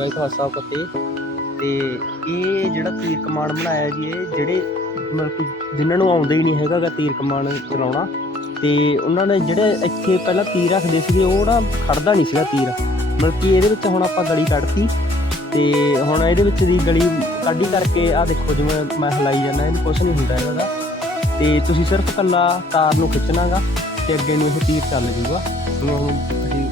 ਵਾਹਿਗੁਰੂ ਖਾਲਸਾ ਫਤਿਹ। ਤੇ ਇਹ ਜਿਹੜਾ ਤੀਰ ਕਮਾਨ ਬਣਾਇਆ ਜੀ, ਇਹ ਜਿਹੜੇ ਮਤਲਬ ਕਿ ਜਿਨ੍ਹਾਂ ਨੂੰ ਆਉਂਦਾ ਹੀ ਨਹੀਂ ਹੈਗਾ ਗਾ ਤੀਰ ਕਮਾਨ ਚਲਾਉਣਾ, ਤੇ ਉਹਨਾਂ ਨੇ ਜਿਹੜੇ ਇੱਥੇ ਪਹਿਲਾਂ ਤੀਰ ਰੱਖਦੇ ਸੀਗੇ ਉਹ ਨਾ ਖੜਦਾ ਨਹੀਂ ਸੀਗਾ ਤੀਰ। ਮਤਲਬ ਕਿ ਇਹਦੇ ਵਿੱਚ ਹੁਣ ਆਪਾਂ ਗਲੀ ਕੱਢਤੀ, ਤੇ ਹੁਣ ਇਹਦੇ ਵਿੱਚ ਦੀ ਗਲੀ ਕੱਢੀ ਕਰਕੇ ਆਹ ਦੇਖੋ ਜਿਵੇਂ ਮੈਂ ਹਿਲਾਈ ਜਾਂਦਾ, ਇਹਨੂੰ ਕੁਛ ਨਹੀਂ ਹੁੰਦਾ ਹੈਗਾ। ਤੇ ਤੁਸੀਂ ਸਿਰਫ ਇਕੱਲਾ ਤਾਰ ਨੂੰ ਖਿੱਚਣਾ ਗਾ ਤੇ ਅੱਗੇ ਨੂੰ ਇਹ ਤੀਰ ਚੱਲ ਜੂਗਾ। ਹੁਣ ਅਸੀਂ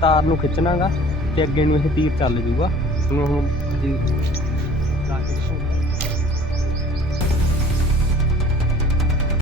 ਤਾਰ ਨੂੰ ਖਿੱਚਣਾ ਗਾ ਤੇ ਅੱਗੇ ਨੂੰ ਇਹ ਤੀਰ ਚੱਲ ਜੂਗਾ। ਹੁਣ ਜੀ ਲਾ ਕੇ ਦਿਖਾਉਂਦਾ।